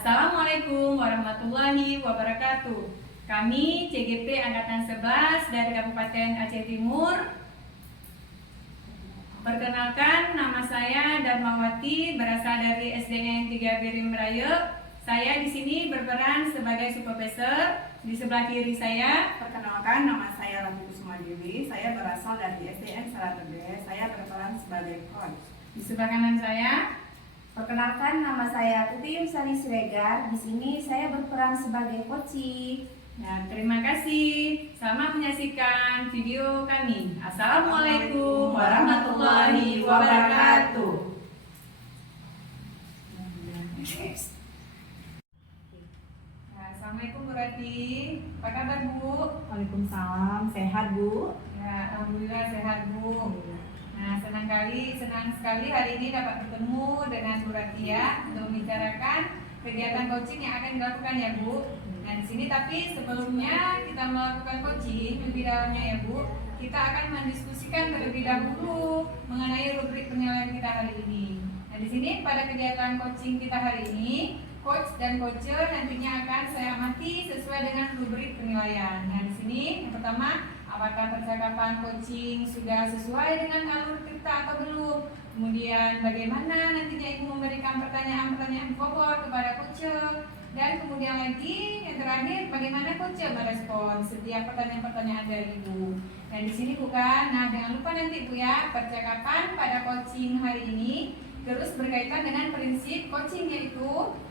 Assalamualaikum warahmatullahi wabarakatuh. Kami CGP Angkatan 11 dari Kabupaten Aceh Timur. Perkenalkan, nama saya Darmawati, berasal dari SDN 3 Birim Raya. Saya di sini berperan sebagai supervisor. Di sebelah kiri saya, Perkenalkan, nama saya Ratu Kusuma Dewi. Saya berasal dari SDN Saratebe. Saya berperan sebagai coach. di sebelah kanan saya. Perkenalkan, nama saya Tuti Yusani Siregar. Di sini saya berperan sebagai coaching. Ya, terima kasih. Selamat menyaksikan video kami. Assalamualaikum warahmatullahi wabarakatuh. Ya, Assalamualaikum Bu Rati. Apa kabar Bu? Waalaikumsalam. Sehat, Bu? Ya, alhamdulillah sehat Bu. Nah, senang sekali hari ini dapat bertemu dengan Bu Rati ya untuk membicarakan kegiatan coaching yang akan dilakukan ya Bu. Nah, di sini tapi sebelumnya kita melakukan coaching lebih dalamnya ya Bu, kita akan mendiskusikan terlebih dahulu mengenai rubrik penilaian kita hari ini. Nah, di sini pada kegiatan coaching kita hari ini, coach dan coacher nantinya akan saya amati sesuai dengan rubrik penilaian. Nah, di sini yang pertama, apakah percakapan coaching sudah sesuai dengan alur kita atau belum? Kemudian bagaimana nantinya Ibu memberikan pertanyaan-pertanyaan bobot kepada coacher? Dan kemudian lagi yang terakhir, bagaimana coacher merespon setiap pertanyaan-pertanyaan dari Ibu? Nah, di sini bukan. Nah, jangan lupa nanti Bu ya, percakapan pada coaching hari ini terus berkaitan dengan prinsip coaching, yaitu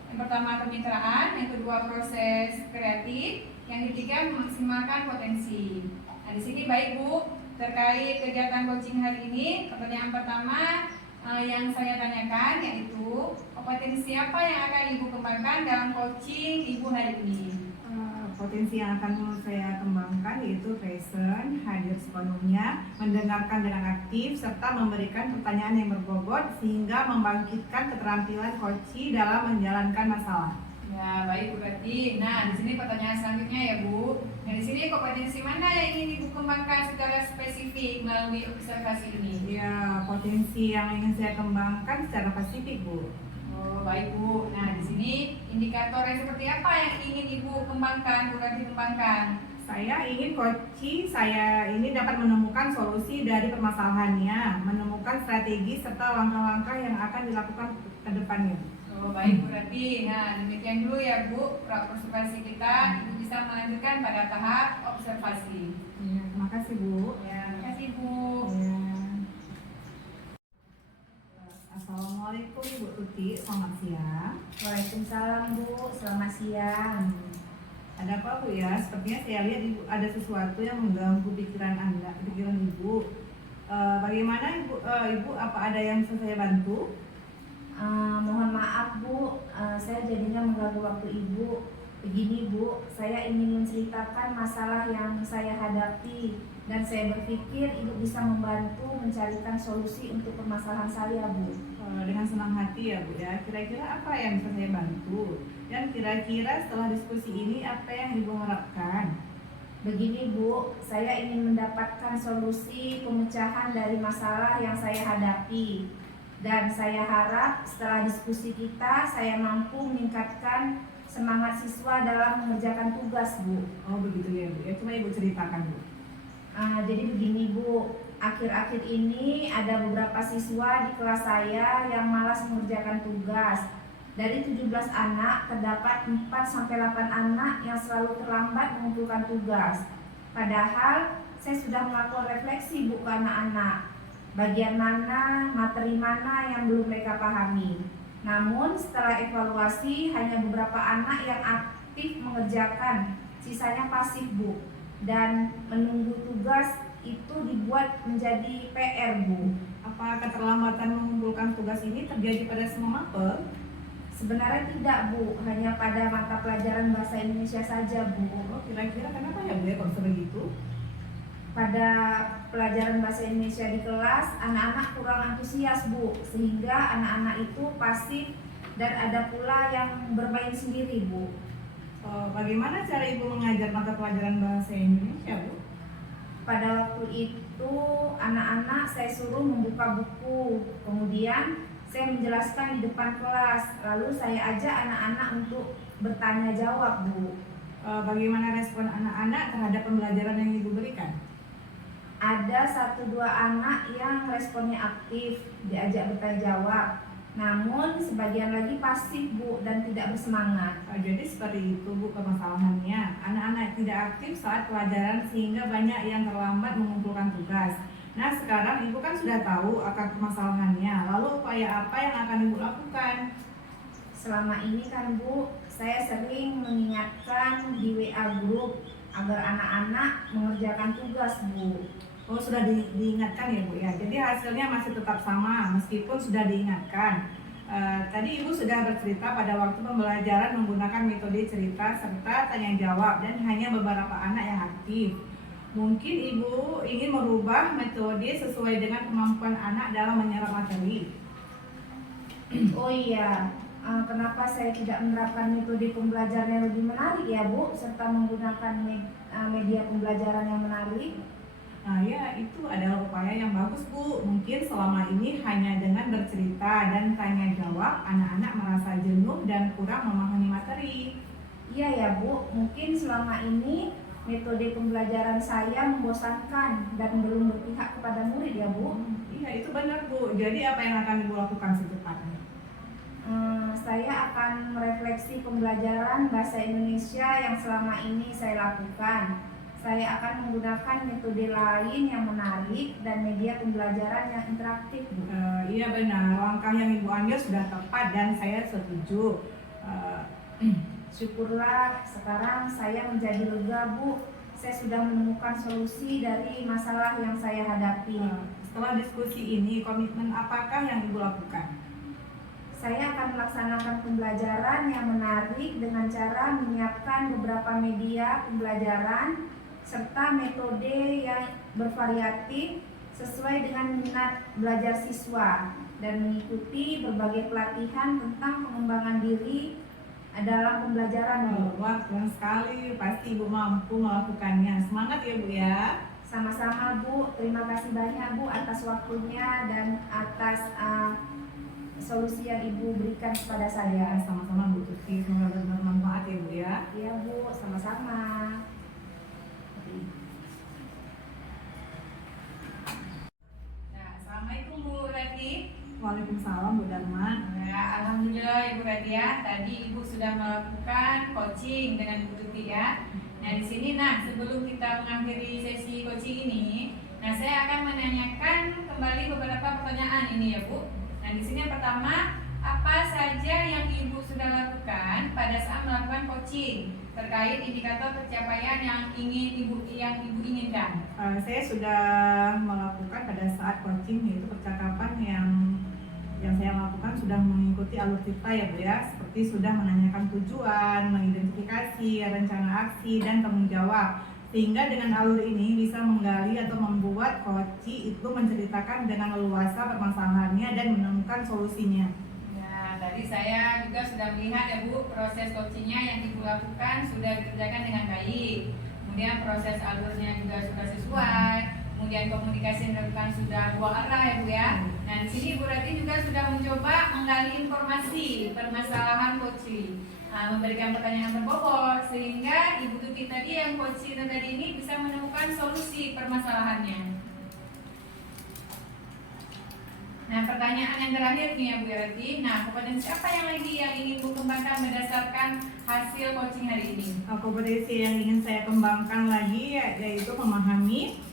yang pertama kemitraan, yang kedua proses kreatif, yang ketiga memaksimalkan potensi. Nah, di sini baik Bu, terkait kegiatan coaching hari ini, pertanyaan pertama yang saya tanyakan yaitu kompetensi apa yang akan Ibu kembangkan dalam coaching Ibu hari ini? Potensi yang akan saya kembangkan yaitu present, hadir sepenuhnya, mendengarkan dengan aktif, serta memberikan pertanyaan yang berbobot sehingga membangkitkan keterampilan coachee dalam menjalankan masalah. Ya, baik Bu Rati. Nah, di sini pertanyaan selanjutnya ya Bu. Nah, di sini kompetensi mana yang ingin Ibu kembangkan secara spesifik melalui observasi ini? Ya, potensi yang ingin saya kembangkan secara spesifik, Bu. Oh, baik Bu. Nah, di sini indikatornya seperti apa yang ingin Ibu kembangkan, Bu Rati kembangkan? Saya ingin coachee saya ini dapat menemukan solusi dari permasalahannya, menemukan strategi serta langkah-langkah yang akan dilakukan ke depannya. Oh, baik Bu Rati. Nah, demikian dulu ya Bu, observasi kita. Ibu bisa melanjutkan pada tahap observasi. Ya, terima kasih, Bu. Ya, terima kasih Bu. Ya. Assalamualaikum Ibu Tuti, selamat siang. Waalaikumsalam Bu, selamat siang. Ada apa Bu ya? Sepertinya saya lihat Ibu ada sesuatu yang mengganggu pikiran Ibu. Bagaimana Ibu? Apa ada yang bisa saya bantu? Mohon maaf Bu, saya jadinya mengganggu waktu Ibu. Begini Bu, saya ingin menceritakan masalah yang saya hadapi dan saya berpikir Ibu bisa membantu mencarikan solusi untuk permasalahan saya Bu. Dengan senang hati ya Bu ya. Kira-kira apa yang bisa saya bantu? Dan kira-kira setelah diskusi ini apa yang Ibu harapkan? Begini Bu, saya ingin mendapatkan solusi pemecahan dari masalah yang saya hadapi. Dan saya harap setelah diskusi kita, saya mampu meningkatkan semangat siswa dalam mengerjakan tugas Bu. Oh begitu ya Bu ya. Coba Ibu ceritakan Bu. Jadi begini Bu, akhir-akhir ini ada beberapa siswa di kelas saya yang malas mengerjakan tugas. Dari 17 anak, terdapat 4-8 anak yang selalu terlambat mengumpulkan tugas. Padahal saya sudah melakukan refleksi Bu ke anak-anak. Bagian mana, materi mana yang belum mereka pahami. Namun setelah evaluasi hanya beberapa anak yang aktif mengerjakan, sisanya pasif Bu. Dan menunggu tugas itu dibuat menjadi PR Bu. Apakah keterlambatan mengumpulkan tugas ini terjadi pada semua mapel? Sebenarnya tidak Bu, hanya pada mata pelajaran bahasa Indonesia saja Bu. Oh, kira-kira kenapa ya Bu ya kalau begitu? Pada pelajaran bahasa Indonesia di kelas, anak-anak kurang antusias Bu, sehingga anak-anak itu pasif dan ada pula yang bermain sendiri Bu. Bagaimana cara Ibu mengajar mata pelajaran bahasa Indonesia Bu? Pada waktu itu anak-anak saya suruh membuka buku, kemudian Saya menjelaskan di depan kelas, lalu saya ajak anak-anak untuk bertanya jawab, Bu. Bagaimana respon anak-anak terhadap pembelajaran yang Ibu berikan? Ada 1-2 anak yang responnya aktif, diajak bertanya jawab. Namun sebagian lagi pasif, Bu, dan tidak bersemangat. Jadi seperti itu Bu permasalahannya. Anak-anak tidak aktif saat pelajaran sehingga banyak yang terlambat mengumpulkan tugas. Nah sekarang Ibu kan sudah tahu akar permasalahannya. Lalu upaya apa yang akan Ibu lakukan? Selama ini kan, Bu, saya sering mengingatkan di WA group agar anak-anak mengerjakan tugas, Bu. Oh sudah diingatkan ya Bu ya. Jadi hasilnya masih tetap sama meskipun sudah diingatkan. Tadi Ibu sudah bercerita pada waktu pembelajaran menggunakan metode cerita serta tanya jawab dan hanya beberapa anak yang aktif. Mungkin Ibu ingin merubah metode sesuai dengan kemampuan anak dalam menyerap materi. Oh iya, kenapa saya tidak menerapkan metode pembelajaran yang lebih menarik ya, Bu, serta menggunakan media pembelajaran yang menarik? Nah ya itu adalah upaya yang bagus Bu. Mungkin selama ini hanya dengan bercerita dan tanya jawab anak-anak merasa jenuh dan kurang memahami materi. Iya ya, Bu, mungkin selama ini metode pembelajaran saya membosankan dan belum berpihak kepada murid ya, Bu. Iya itu benar Bu. Jadi apa yang akan Ibu lakukan secepatnya? Saya akan merefleksi pembelajaran bahasa Indonesia yang selama ini saya lakukan. Saya akan menggunakan metode lain yang menarik dan media pembelajaran yang interaktif, Bu. Iya benar, langkah yang Ibu ambil sudah tepat dan saya setuju. Syukurlah sekarang saya menjadi lega, Bu. Saya sudah menemukan solusi dari masalah yang saya hadapi. Setelah diskusi ini, komitmen apakah yang Ibu lakukan? Saya akan melaksanakan pembelajaran yang menarik dengan cara menyiapkan beberapa media pembelajaran serta metode yang bervariatif sesuai dengan minat belajar siswa dan mengikuti berbagai pelatihan tentang pengembangan diri dalam pembelajaran, Bu. Wah, keren sekali. Pasti Ibu mampu melakukannya. Semangat ya Bu ya. Sama-sama, Bu. Terima kasih banyak, Bu, atas waktunya dan atas solusi yang Ibu berikan kepada saya. Sama-sama Bu Tuti. Semoga bermanfaat ya Bu ya. Iya, Bu. Sama-sama. Nah, assalamualaikum Bu Rati. Waalaikumsalam Bu Dharma. Ya, alhamdulillah Ibu Rati ya. Tadi Ibu sudah melakukan coaching dengan Bu Tuti ya. Nah di sini, sebelum kita mengakhiri sesi coaching ini, saya akan menanyakan kembali beberapa pertanyaan ini ya Bu. Nah di sini yang pertama, apa saja yang Ibu sudah lakukan pada saat melakukan coaching terkait indikator pencapaian yang Ibu inginkan? Saya sudah melakukan pada saat coaching yaitu percakapan yang saya lakukan sudah mengikuti alur cerita ya Bu ya, seperti sudah menanyakan tujuan, mengidentifikasi rencana aksi dan tanggung jawab, sehingga dengan alur ini bisa menggali atau membuat coach itu menceritakan dengan leluasa permasalahannya dan menemukan solusinya. Nah, tadi saya juga sudah melihat ya Bu, proses coachingnya yang Ibu lakukan sudah dikerjakan dengan baik. Kemudian proses alurnya juga sudah sesuai. Kemudian komunikasi yang dilakukan sudah dua arah ya Bu ya. Nah di sini Ibu Rati juga sudah mencoba menggali informasi permasalahan coaching, memberikan pertanyaan berbobot sehingga Ibu Tuti tadi yang coaching tadi ini bisa menemukan solusi permasalahannya. Nah pertanyaan yang terakhir nih ya Bu Rati. Nah kompetensi apa yang lagi yang ingin Bu kembangkan berdasarkan hasil coaching hari ini? Kompetensi yang ingin saya kembangkan lagi yaitu memahami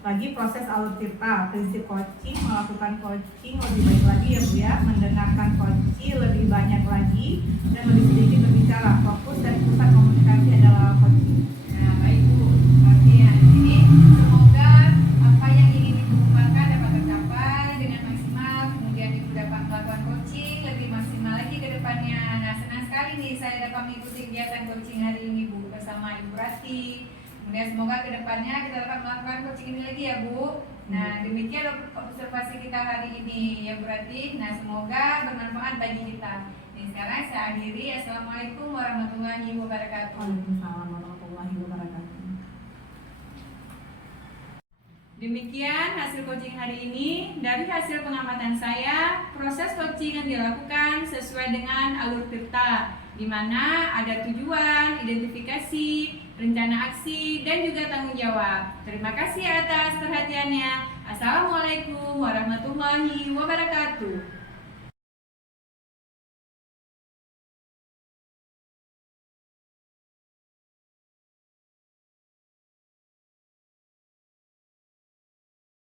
lagi proses alur cerita, prinsip coaching, melakukan coaching lebih baik lagi ya Bu ya, mendengarkan coaching lebih banyak lagi dan lebih sedikit berbicara. Fokus dan pusat komunikasi adalah coaching. Nah baik Bu, artinya di sini semoga apa yang ingin Ibu kembangkan dapat tercapai dengan maksimal. Kemudian Ibu dapat melakukan coaching lebih maksimal lagi ke depannya. Nah senang sekali nih saya dapat mengikuti kegiatan coaching hari ini Bu bersama Ibu Rati. Kemudian semoga kedepannya kita dapat melakukan coaching ini lagi ya Bu. Nah demikian observasi kita hari ini ya Bu Rati. Nah semoga bermanfaat bagi kita. Dan sekarang saya akhiri. Assalamualaikum warahmatullahi wabarakatuh. Waalaikumsalam warahmatullahi wabarakatuh. Demikian hasil coaching hari ini. Dari hasil pengamatan saya, proses coaching yang dilakukan sesuai dengan alur Tirta, di mana ada tujuan, identifikasi, rencana aksi, dan juga tanggung jawab. Terima kasih atas perhatiannya. Assalamualaikum warahmatullahi wabarakatuh.